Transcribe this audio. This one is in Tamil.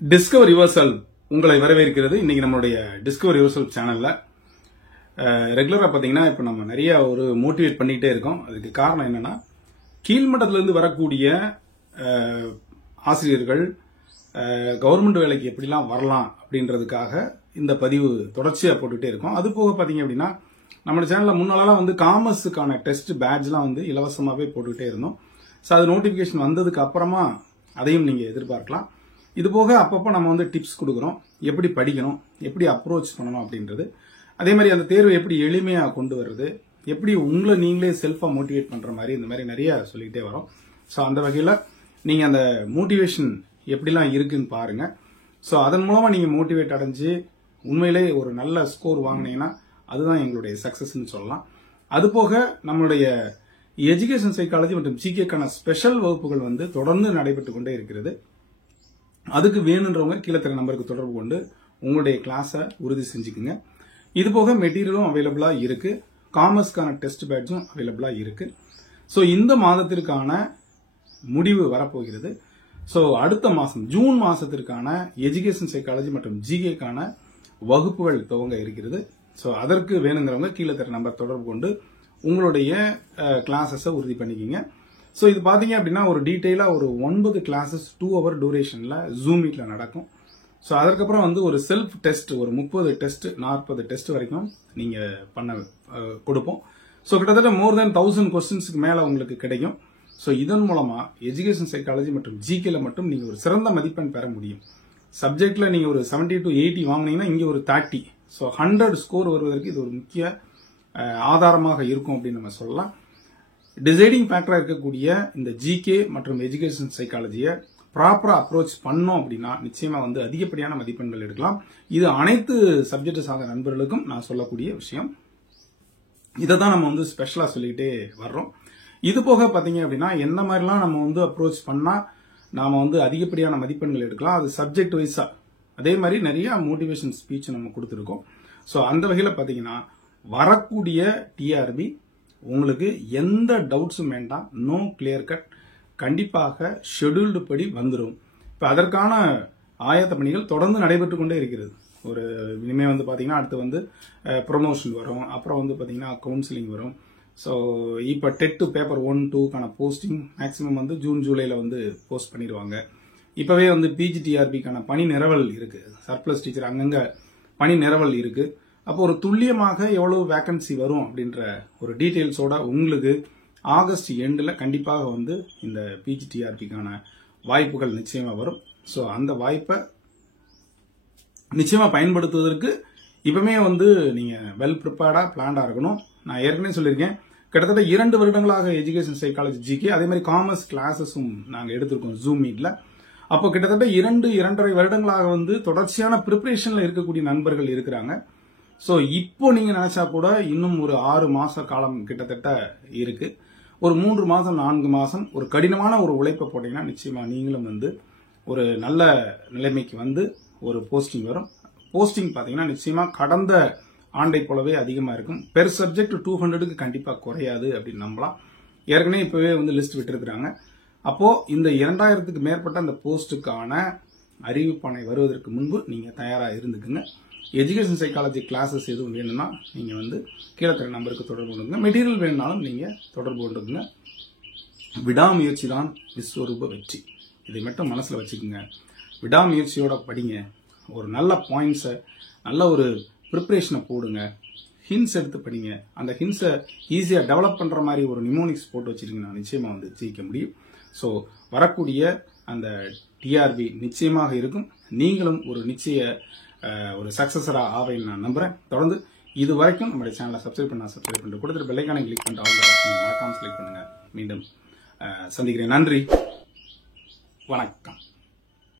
டிஸ்கவர் யுவர்செல்ஃப் உங்களை வரவேற்கிறது. இன்னைக்கு நம்மளுடைய டிஸ்கவர் யுவர்செல்ஃப் சேனல்ல ரெகுலரா பாத்தீங்கன்னா இப்ப நம்ம நிறைய ஒரு மோட்டிவேட் பண்ணிக்கிட்டே இருக்கோம். அதுக்கு காரணம் என்னன்னா, கீழ்மட்டத்திலிருந்து வரக்கூடிய ஆசிரியர்கள் கவர்மெண்ட் வேலைக்கு எப்படிலாம் வரலாம் அப்படின்றதுக்காக இந்த பதிவு தொடர்ச்சியா போட்டுட்டே இருக்கோம். அது போக பாத்தீங்க அப்படின்னா, நம்ம சேனல்ல முன்னாலாம் வந்து காமர்ஸுக்கான டெஸ்ட் பேட்ச்லாம் வந்து இலவசமாவே போட்டுக்கிட்டே இருந்தோம். ஸோ அது நோட்டிபிகேஷன் வந்ததுக்கு அப்புறமா அதையும் நீங்க எதிர்பார்க்கலாம். இது போக அப்பப்போ நம்ம வந்து டிப்ஸ் கொடுக்குறோம், எப்படி படிக்கணும், எப்படி அப்ரோச் பண்ணணும் அப்படின்றது. அதே மாதிரி அந்த தேர்வை எப்படி எளிமையா கொண்டு வர்றது, எப்படி உங்களை நீங்களே செல்ஃபா மோட்டிவேட் பண்ற மாதிரி இந்த மாதிரி நிறைய சொல்லிக்கிட்டே வரோம். ஸோ அந்த வகையில் நீங்க அந்த மோட்டிவேஷன் எப்படிலாம் இருக்குன்னு பாருங்க. ஸோ அதன் மூலமா நீங்க மோட்டிவேட் அடைஞ்சு உண்மையிலே ஒரு நல்ல ஸ்கோர் வாங்கினீங்கன்னா அதுதான் எங்களுடைய சக்சஸ்ன்னு சொல்லலாம். அது போக நம்மளுடைய எஜுகேஷன் சைக்காலஜி மற்றும் ஜிகேக்கான ஸ்பெஷல் வகுப்புகள் வந்து தொடர்ந்து நடைபெற்று கொண்டே இருக்கிறது. அதுக்கு வேணுன்றவங்க கீழே தர நம்பருக்கு தொடர்பு கொண்டு உங்களுடைய கிளாஸை உறுதி செஞ்சுக்குங்க. இது போக மெட்டீரியலும் அவைலபிளா இருக்கு, காமர்ஸ்க்கான டெஸ்ட் பேட்சும் அவைலபிளா இருக்கு. ஸோ இந்த மாதத்திற்கான முடிவு வரப்போகிறது. ஸோ அடுத்த மாசம் ஜூன் மாசத்திற்கான எஜுகேஷன் சைக்காலஜி மற்றும் ஜிகேக்கான வகுப்புகள் துவங்க இருக்கிறது. ஸோ அதற்கு வேணுங்கிறவங்க கீழே தர நம்பர் தொடர்பு கொண்டு உங்களுடைய கிளாஸஸை உறுதி பண்ணிக்கிங்க. ஸோ இது பாத்தீங்க அப்படின்னா ஒரு டீட்டெயிலா ஒரு 9 கிளாஸஸ் 2 hour டூரேஷன்ல ஜூம் மீட்ல நடக்கும். ஸோ அதற்கப்புறம் வந்து ஒரு செல்ஃப் டெஸ்ட் ஒரு 30 டெஸ்ட் 40 டெஸ்ட் வரைக்கும் நீங்க பண்ண கொடுப்போம். ஸோ கிட்டத்தட்ட மோர் தென் 1000 கொஸ்டின்ஸ்க்கு மேல உங்களுக்கு கிடைக்கும். ஸோ இதன் மூலமா எஜுகேஷன் சைக்காலஜி மற்றும் ஜிகேல மட்டும் நீங்க ஒரு சிறந்த மதிப்பெண் பெற முடியும். சப்ஜெக்ட்ல நீங்க ஒரு 70 to 80 வாங்கினீங்கன்னா இங்க ஒரு 30. ஸோ 100 ஸ்கோர் வருவதற்கு இது ஒரு முக்கிய ஆதாரமாக இருக்கும் அப்படின்னு நம்ம சொல்லலாம். டிசைடிங் ஃபேக்டரா இருக்கக்கூடிய இந்த ஜிகே மற்றும் எஜுகேஷன் சைக்காலஜியை ப்ராப்பரா அப்ரோச் பண்ணோம் அப்படின்னா நிச்சயமா வந்து அதிகப்படியான மதிப்பெண்கள் எடுக்கலாம். இது அனைத்து சப்ஜெக்ட் சார்ந்த நண்பர்களுக்கும் நான் சொல்லக்கூடிய விஷயம். இதை தான் நம்ம வந்து ஸ்பெஷலா சொல்லிக்கிட்டே வர்றோம். இது போக பாத்தீங்க அப்படின்னா என்ன மாதிரிலாம் நம்ம வந்து அப்ரோச் பண்ணா நாம வந்து அதிகப்படியான மதிப்பெண்கள் எடுக்கலாம், அது சப்ஜெக்ட் வைஸா. அதே மாதிரி நிறைய மோட்டிவேஷன் ஸ்பீச் நம்ம கொடுத்துருக்கோம். ஸோ அந்த வகையில் பாத்தீங்கன்னா வரக்கூடிய டிஆர்பி உங்களுக்கு எந்த டவுட்ஸும் வேண்டாம், நோ கிளியர் கட், கண்டிப்பாக ஷெட்யூல்டு படி வந்துடும். இப்போ அதற்கான ஆயத்த பணிகள் தொடர்ந்து நடைபெற்று கொண்டே இருக்கிறது. ஒரு இனிமே வந்து பாத்தீங்கன்னா அடுத்து வந்து ப்ரொமோஷன் வரும், அப்புறம் வந்து பாத்தீங்கன்னா கவுன்சிலிங் வரும். ஸோ இப்போ டெட் பேப்பர் 1, 2க்கான போஸ்டிங் மேக்சிமம் வந்து ஜூன் ஜூலைல வந்து போஸ்ட் பண்ணிடுவாங்க. இப்பவே வந்து பிஜிடிஆர்பிக்கான பணி நிரவல் இருக்கு, சர்ப்ளஸ் டீச்சர் அங்கங்க பணி நிரவல் இருக்கு. அப்போ ஒரு துல்லியமாக எவ்வளவு வேகன்சி வரும் அப்படின்ற ஒரு டீடைல்ஸோட உங்களுக்கு ஆகஸ்ட் எண்டில் கண்டிப்பாக வந்து இந்த பிஜிடிஆர்பிக்கான வாய்ப்புகள் நிச்சயமா வரும். ஸோ அந்த வாய்ப்பை நிச்சயமா பயன்படுத்துவதற்கு இப்பவுமே வந்து நீங்க வெல் ப்ரிப்பேர்டா பிளான்டா இருக்கணும். நான் ஏற்கனவே சொல்லியிருக்கேன், கிட்டத்தட்ட 2 வருடங்களாக எஜுகேஷன் சைக்காலஜி ஜிகே அதே மாதிரி காமர்ஸ் கிளாஸஸும் நாங்கள் எடுத்திருக்கோம் ஜூம் மீட்ல. அப்போ கிட்டத்தட்ட 2.5 வருடங்களாக வந்து தொடர்ச்சியான ப்ரிப்பரேஷன்ல இருக்கக்கூடிய நண்பர்கள் இருக்கிறாங்க. ஸோ இப்போ நீங்க நினைச்சா கூட இன்னும் ஒரு 6 மாச காலம் கிட்டத்தட்ட இருக்கு. ஒரு 3 மாசம் 4 மாசம் ஒரு கடினமான ஒரு உழைப்பை போட்டீங்கன்னா நிச்சயமா நீங்களும் வந்து ஒரு நல்ல நிலைமைக்கு வந்து ஒரு போஸ்டிங் வரும். போஸ்டிங் பாத்தீங்கன்னா நிச்சயமா கடந்த ஆண்டை போலவே அதிகமா இருக்கும். பெர் சப்ஜெக்ட் 200க்கு கண்டிப்பா குறையாது அப்படின்னு நம்பலாம். ஏற்கனவே இப்பவே வந்து லிஸ்ட் விட்டுருக்காங்க. அப்போ இந்த 2000க்கு மேற்பட்ட அந்த போஸ்டுக்கான அறிவிப்பாணை வருவதற்கு முன்பு நீங்க தயாரா இருந்துக்குங்க. எஜுகேஷன் சைக்காலஜி கிளாஸஸ் எதுவும் வேணும்னா நீங்க வந்து கீழே தர நம்பருக்கு தொடர்பு கொண்டுங்க. மெட்டீரியல் வேணும்னாலும் நீங்க தொடர்பு கொண்டுங்க. விடாமுயற்சி தான் விஸ்வரூப வெற்றி, இதை மட்டும் மனசுல வச்சுக்கோங்க. விடாமுயற்சியோட படிங்க, ஒரு நல்ல பாயிண்ட்ஸை நல்ல ஒரு ப்ரிப்பரேஷனை போடுங்க, ஹின்ஸ் எடுத்து படிங்க. அந்த ஹின்ஸை ஈஸியா டெவலப் பண்ற மாதிரி ஒரு நிமோனிக்ஸ் போட்டு வச்சிருக்கீங்கன்னா நிச்சயமா வந்து ஜெயிக்க முடியும். ஸோ வரக்கூடிய அந்த டிஆர்பி நிச்சயமாக இருக்கும். நீங்களும் ஒரு நிச்சய ஒரு சக்சஸரா ஆவையில் நான் நம்புறேன். தொடர்ந்து இது வரைக்கும் நம்மளுடைய சேனலை சப்ஸ்கிரைப் பண்ணிட்டு கொடுத்துட்டு பெல்லைக்கான கிளிக் பண்ணிட்டு மறக்காம செலக்ட் பண்ணுங்க. மீண்டும் சந்திக்கிறேன். நன்றி, வணக்கம்.